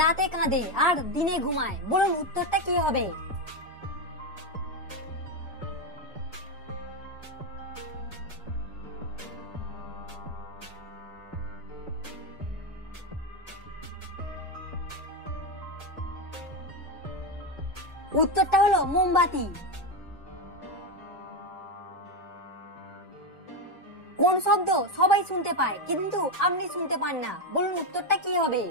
রাতে কাঁদে আর দিনে ঘুমায়, বলুন উত্তরটা কি হবে? উত্তরটা হলো মোমবাতি। কোন শব্দ সবাই শুনতে পায় কিন্তু আপনি শুনতে পান না, বলুন উত্তরটা কি হবে?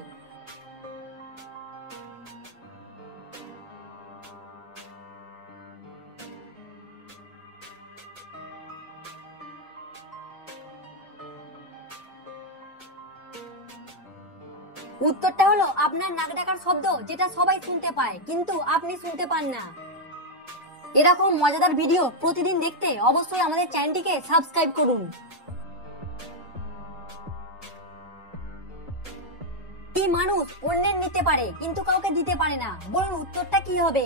উত্তরটা হলো আপনার নাক ডাকার শব্দ, যেটা সবাই শুনতে পায় কিন্তু আপনি শুনতে পান না। এরকম মজাদার ভিডিও প্রতিদিন দেখতে অবশ্যই আমাদের চ্যানেলটিকে সাবস্ক্রাইব করুন। কি মানুষ অন্যের নিতে পারে কিন্তু কাউকে দিতে পারে না, বলুন উত্তরটা কি হবে?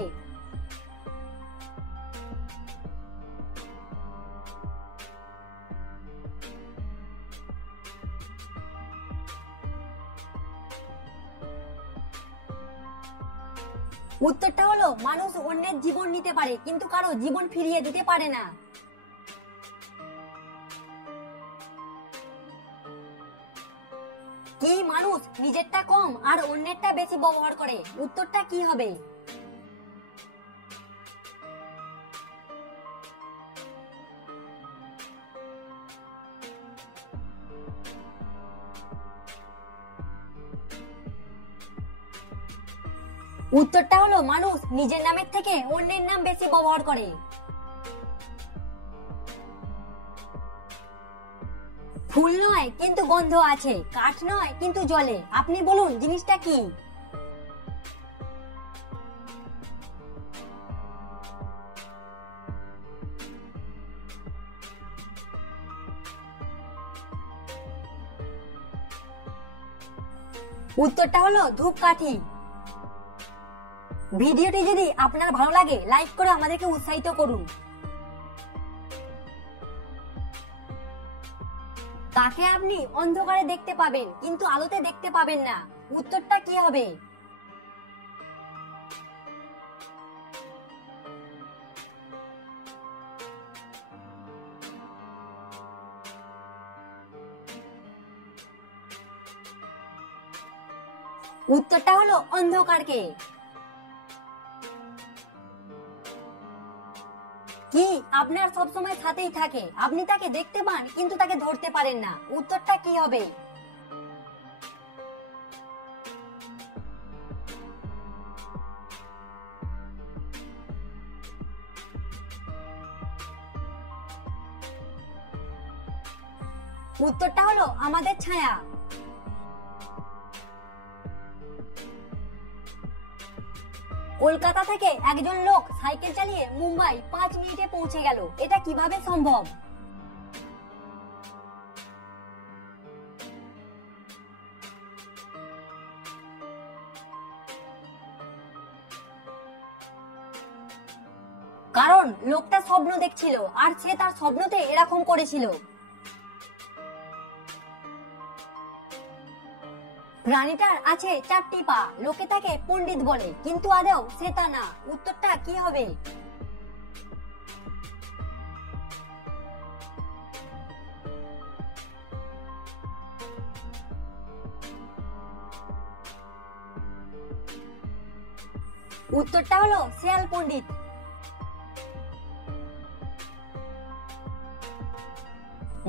উত্তরটা হলো মানুষ অন্যের জীবন নিতে পারে কিন্তু কারো জীবন ফিরিয়ে দিতে পারে না। কি মানুষ নিজেরটা কম আর অন্যেরটা বেশি ব্যবহার করে, উত্তরটা কি হবে? উত্তরটা হলো মানুষ নিজের নামের থেকে অন্যের নাম বেশি ব্যবহার করে। ফুল নয় কিন্তু গন্ধ আছে, কাঠ নয় কিন্তু জ্বলে, আপনি বলুন জিনিসটা কি? উত্তরটা হলো ধূপকাঠি। ভিডিওটি যদি আপনার ভালো লাগে লাইক করে আমাদেরকে উৎসাহিত করুন। তাকে আপনি অন্ধকারে দেখতে পাবেন কিন্তু আলোতে দেখতে পাবেন না, উত্তরটা কি হবে? উত্তরটা হলো অন্ধকারকে। কি আপনার সবসময় সাথেই থাকে, আপনি তাকে দেখতে পান কিন্তু তাকে ধরতে পারেন না, উত্তরটা কি হবে? উত্তরটা হলো আমাদের ছায়া। কলকাতা থেকে একজন লোক সাইকেল চালিয়ে মুম্বাই 5 মিনিটে পৌঁছে গেল, এটা কিভাবে সম্ভব? কারণ লোকটা স্বপ্ন দেখছিল আর সে তার স্বপ্নতে এরকম করেছিল। প্রাণীটার আছে 4টি পা, লোকে তাকে পণ্ডিত বলে কিন্তু আদৌ সে তা না, উত্তরটা কি হবে? উত্তরটা হলো শেয়াল পণ্ডিত।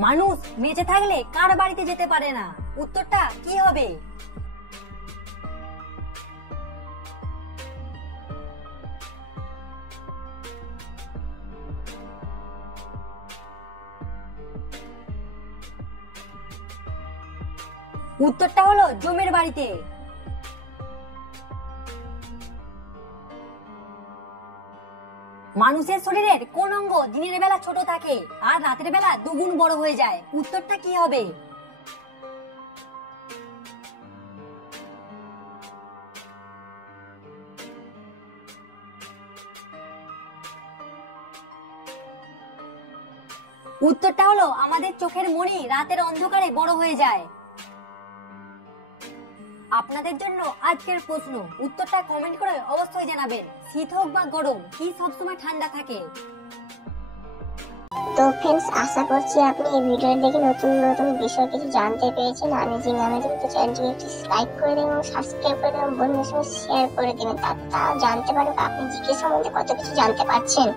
মানুষ বেঁচে থাকলে কার বাড়িতে যেতে পারে না, উত্তরটা কি হবে? উত্তরটা হলো জমের বাড়িতে। মানুষের শরীরের কোন অঙ্গ দিনের বেলা ছোট থাকে আর রাতের বেলা দুগুণ বড় হয়ে যায়, উত্তরটা কি হবে? উত্তরটা হলো আমাদের চোখের মণি রাতের অন্ধকারে বড় হয়ে যায়। আপনাদের জন্য আজকের প্রশ্ন, উত্তরটা কমেন্ট করে অবশ্যই জানাবেন। শীত হোক বা গরম, কি সবসময় ঠান্ডা থাকে? তো ফ্রেন্ডস, আশা করছি আপনি এই ভিডিও দেখে নতুন নতুন বিষয় কিছু জানতে পেরেছেন। অ্যামেজিং তো চ্যানেলটিকে একটি লাইক করে দেবেন এবং সাবস্ক্রাইব করে দেবেন, বন্ধুদের সঙ্গে শেয়ার করে দেবেন, তারা জানতে পারবে আপনি জিকে সম্বন্ধে কত কিছু জানতে পারছেন।